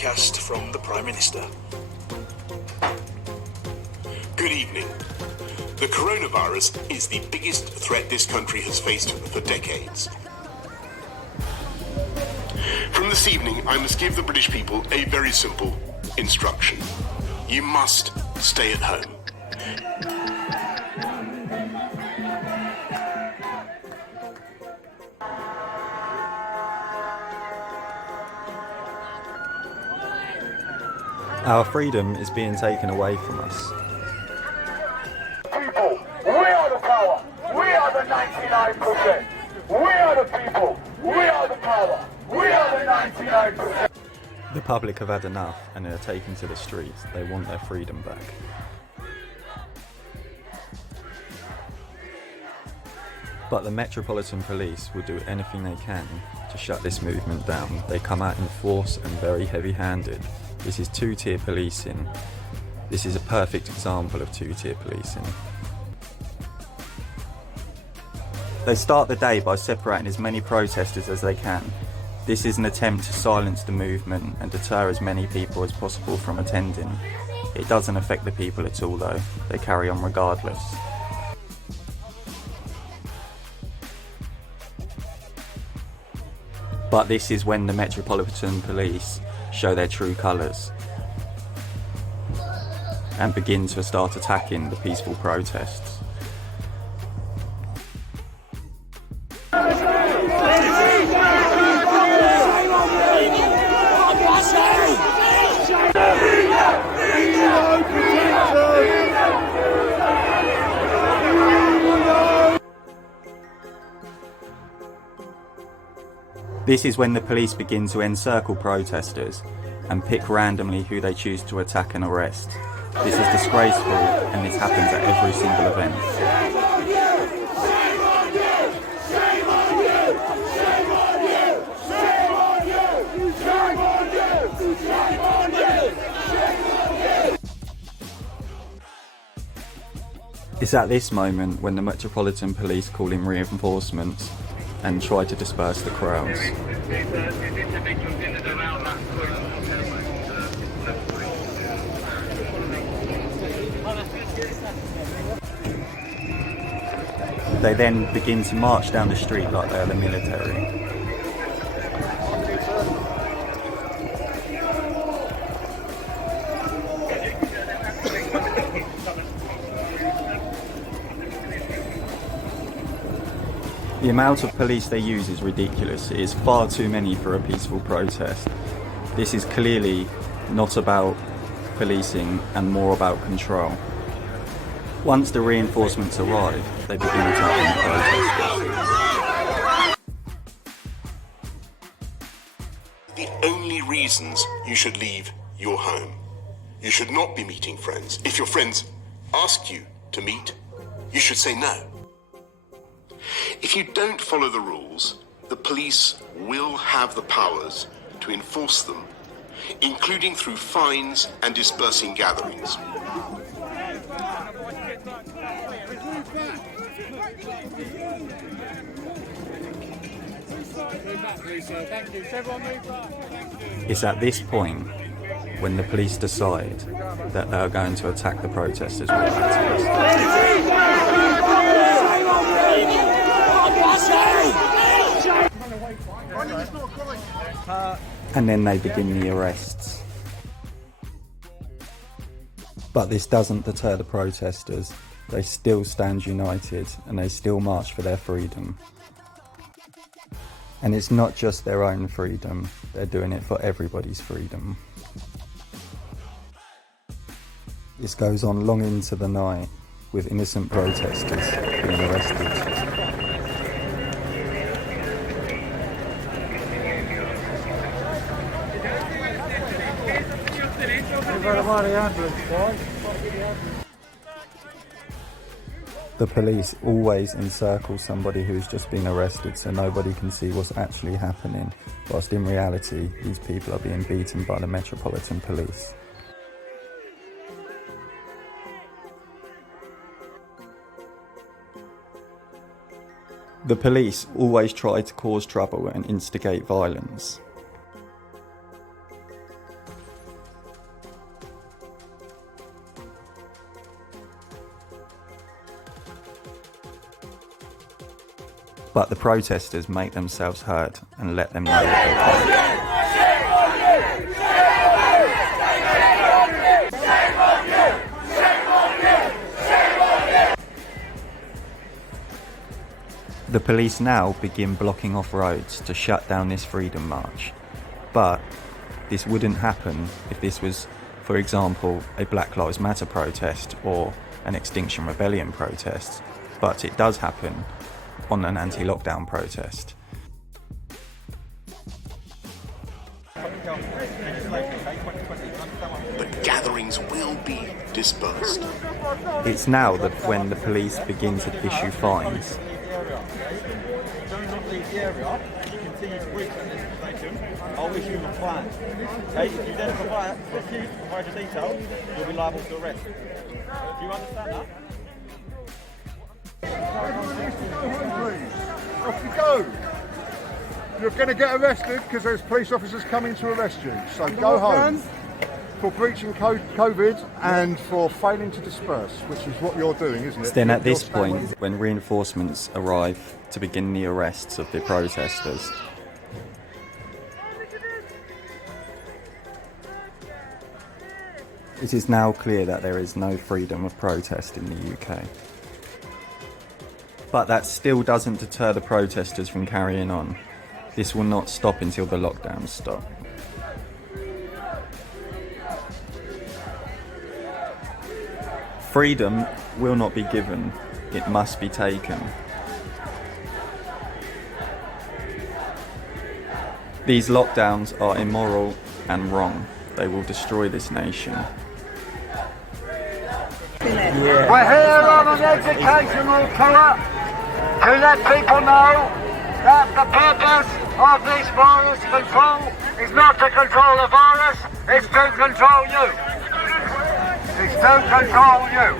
broadcast from the Prime Minister. Good evening. The coronavirus is the biggest threat this country has faced for decades. From this evening, I must give the British people a very simple instruction. You must stay at home. Our freedom is being taken away from us. People, we are the power. We are the 99%. We are the people. We are the power. We are the 99%. The public have had enough and are taking to the streets. They want their freedom back. But the Metropolitan Police will do anything they can to shut this movement down. They come out in force and very heavy-handed. This is two-tier policing. This is a perfect example of two-tier policing. They start the day by separating as many protesters as they can. This is an attempt to silence the movement and deter as many people as possible from attending. It doesn't affect the people at all though. They carry on regardless. But this is when the Metropolitan Police show their true colours and begin to start attacking the peaceful protests. This is when the police begin to encircle protesters and pick randomly who they choose to attack and arrest. This is disgraceful and this happens at every single event. It's at this moment when the Metropolitan Police call in reinforcements and try to disperse the crowds. They then begin to march down the street like they are the military. The amount of police they use is ridiculous. It is far too many for a peaceful protest. This is clearly not about policing and more about control. Once the reinforcements arrive, they begin attacking the protesters. The only reasons you should leave your home. You should not be meeting friends. If your friends ask you to meet, you should say no. If you don't follow the rules, the police will have the powers to enforce them, including through fines and dispersing gatherings. It's at this point when the police decide that they are going to attack the protesters with activists. And then they begin the arrests. But this doesn't deter the protesters. They still stand united and they still march for their freedom. And it's not just their own freedom, they're doing it for everybody's freedom. This goes on long into the night with innocent protesters being arrested. The police always encircle somebody who's just been arrested so nobody can see what's actually happening, whilst in reality these people are being beaten by the Metropolitan Police. The police always try to cause trouble and instigate violence. But the protesters make themselves heard and let them know what they want. The police now begin blocking off roads to shut down this freedom march. But this wouldn't happen if this was, for example, a Black Lives Matter protest or an Extinction Rebellion protest. But it does happen on an anti-lockdown protest. The gatherings will be dispersed. It's now that when the police begin to issue fines, I'll issue a fine. Okay, if you then provide your details, you'll be liable to arrest. Do you understand that? Off you go. You're going to get arrested because there's police officers coming to arrest you. So go home for breaching COVID and for failing to disperse, which is what you're doing, isn't it? then at this point, when reinforcements arrive to begin the arrests of the protesters, it is now clear that there is no freedom of protest in the UK. But that still doesn't deter the protesters from carrying on. This will not stop until the lockdowns stop. Freedom will not be given, it must be taken. These lockdowns are immoral and wrong. They will destroy this nation. We're here on an educational tour to let people know that the purpose of this virus control is not to control the virus, it's to control you. It's to control you.